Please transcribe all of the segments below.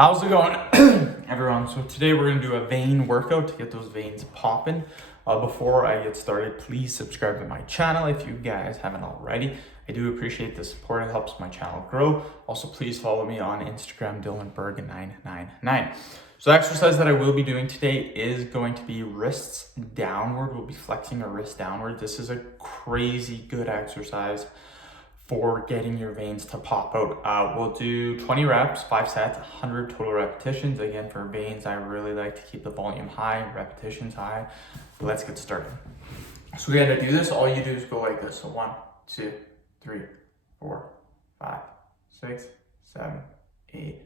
How's it going, everyone? So today we're gonna do a vein workout to get those veins popping. Before I get started, please subscribe to my channel if you guys haven't already. I do appreciate the support. It helps my channel grow. Also, please follow me on Instagram, DylanBerg999. So the exercise that I will be doing today is going to be wrists downward. We'll be flexing our wrist downward. This is a crazy good exercise for getting your veins to pop out. We'll do 20 reps, 5 sets, 100 total repetitions. Again, for veins, I really like to keep the volume high, repetitions high. Let's get started. So we got to do this. All you do is go like this. So 1, 2, 3, 4, 5, 6, 7, 8,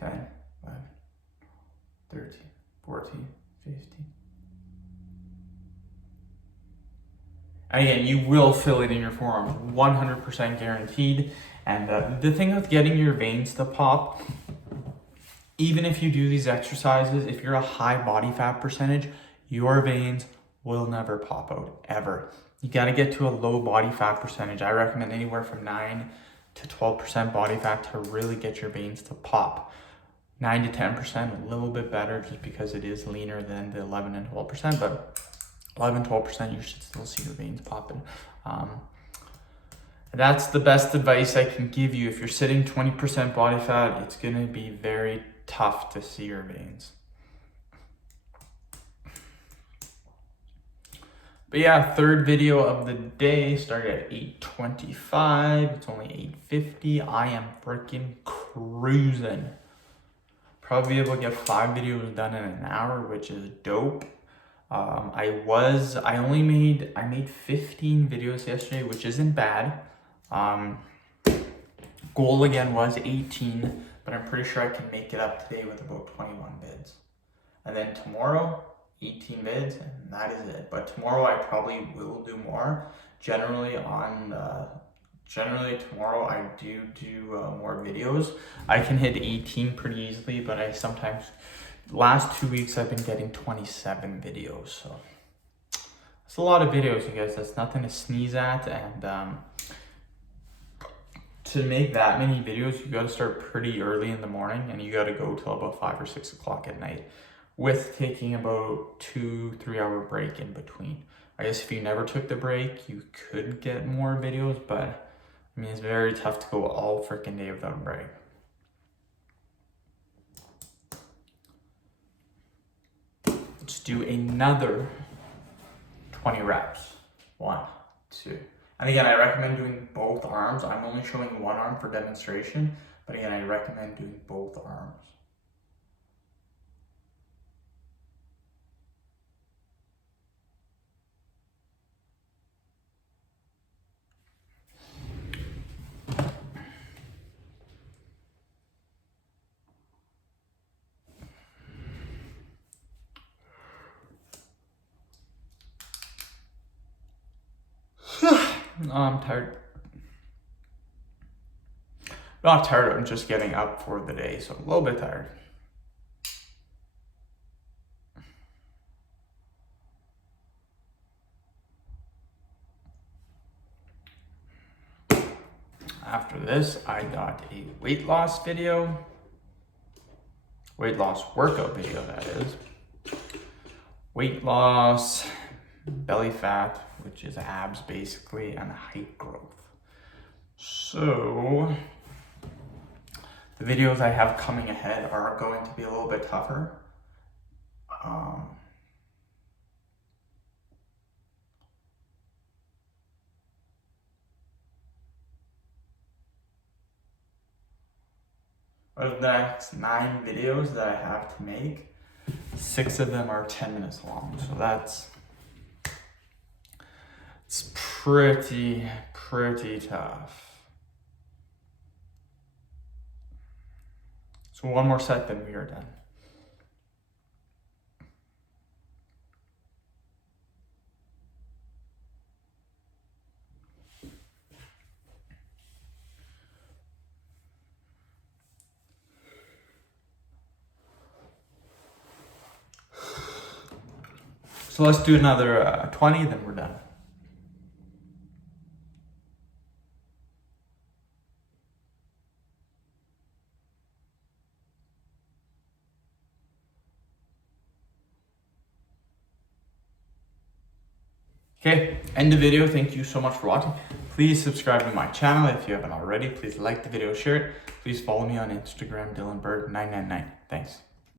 9, 10, 11, 13, 14, 15. Again, you will feel it in your forearms, 100% guaranteed. And the thing with getting your veins to pop, even if you do these exercises, if you're a high body fat percentage, your veins will never pop out, ever. You gotta get to a low body fat percentage. I recommend anywhere from 9 to 12% body fat to really get your veins to pop. 9 to 10%, a little bit better just because it is leaner than the 11 and 12%, but 11-12%, you should still see your veins popping. That's the best advice I can give you. If you're sitting 20% body fat, it's gonna be very tough to see your veins. But yeah, third video of the day started at 8:25. It's only 8:50. I am freaking cruising. Probably be able to get 5 videos done in an hour, which is dope. I made 15 videos yesterday, which isn't bad. Goal again was 18, but I'm pretty sure I can make it up today with about 21 vids. And then tomorrow, 18 vids, and that is it. But tomorrow I probably will do more. Generally tomorrow I do more videos. I can hit 18 pretty easily, but I sometimes, last 2 weeks I've been getting 27 videos, so it's a lot of videos, you guys. That's nothing to sneeze at. And to make that many videos, you got to start pretty early in the morning, and you got to go till about 5 or 6 o'clock at night, with taking about 2-3 hour break in between. I guess if you never took the break, you could get more videos, but I mean, it's very tough to go all freaking day without a break. Let's do another 20 reps. 1, 2. And again, I recommend doing both arms. I'm only showing one arm for demonstration, but again, I recommend doing both arms. I'm tired. Not tired, I'm just getting up for the day, so a little bit tired. After this, I got a weight loss video. Weight loss workout video, that is. Weight loss, belly fat, which is abs basically, and height growth. So the videos I have coming ahead are going to be a little bit tougher. Of the next 9 videos that I have to make, 6 of them are 10 minutes long. So it's pretty tough. So one more set, then we are done. So let's do another 20, then we're done. Okay, end the video. Thank you so much for watching. Please subscribe to my channel if you haven't already. Please like the video, share it. Please follow me on Instagram, DylanBerg999. Thanks.